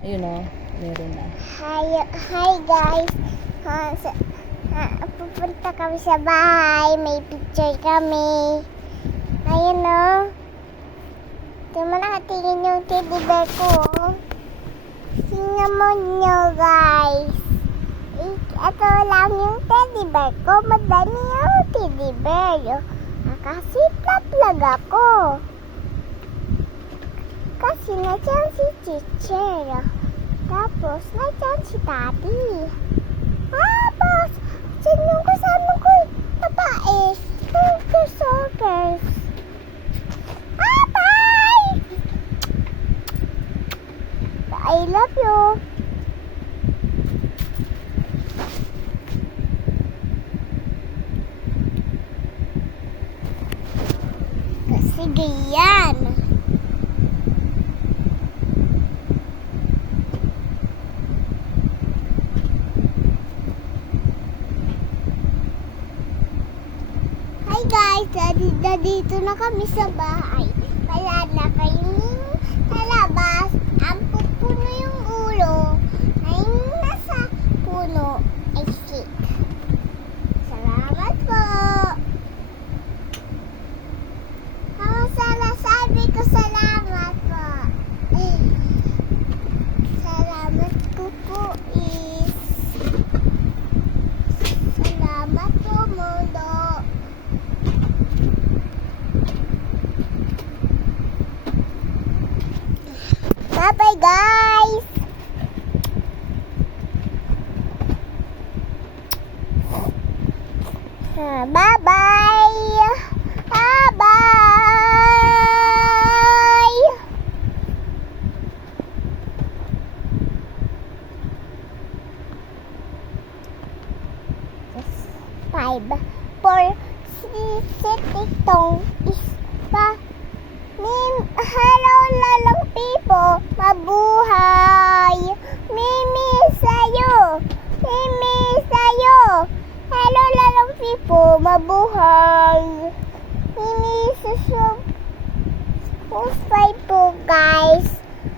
Ayun o, meron na. Hi guys. Pupunta kami sa bahay. May picture kami. Ayun o. Di mo nakatingin yung teddy bear ko. Tingnan mo nyo guys. Ito lang yung teddy bear ko. Madami yung teddy bear. Nakasiplap lang ako. Kasi nandiyan si teacher. Tapos nandiyan si daddy. Tapos, saan yung kasama ko? Babae. Sokers. Bye! I love you. Sige yan. Hi guys, dito na kami sa bahay. Wala na kayong sa labas. Ang pupuno yung ulo ay nasa puno ay stick. Salamat po. Sabi ko salamat po. Salamat ko po is salamat po mundo. Bye-bye guys! Bye-bye! Bye-bye! 5, 4, 6, itong isa. Hello lalang people, mabuhay. Mimi sa'yo. Hello lalang people, mabuhay. Mimi subscribe po guys.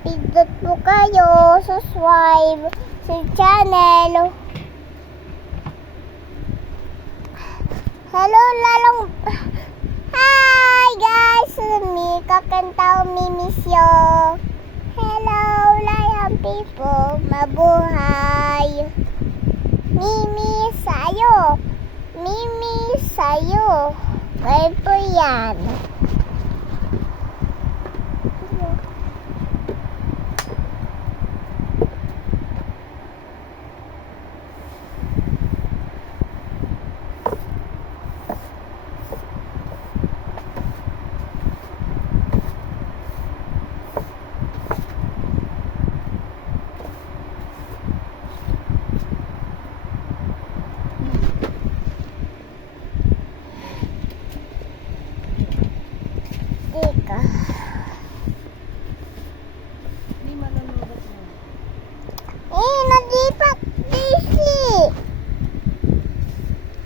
Pindot po kayo, subscribe sa channel. Hello lalang. Hi guys, kakanta mimisyo. Hello lalang people, mabuhay. Mimi sa'yo. Kaya po yan.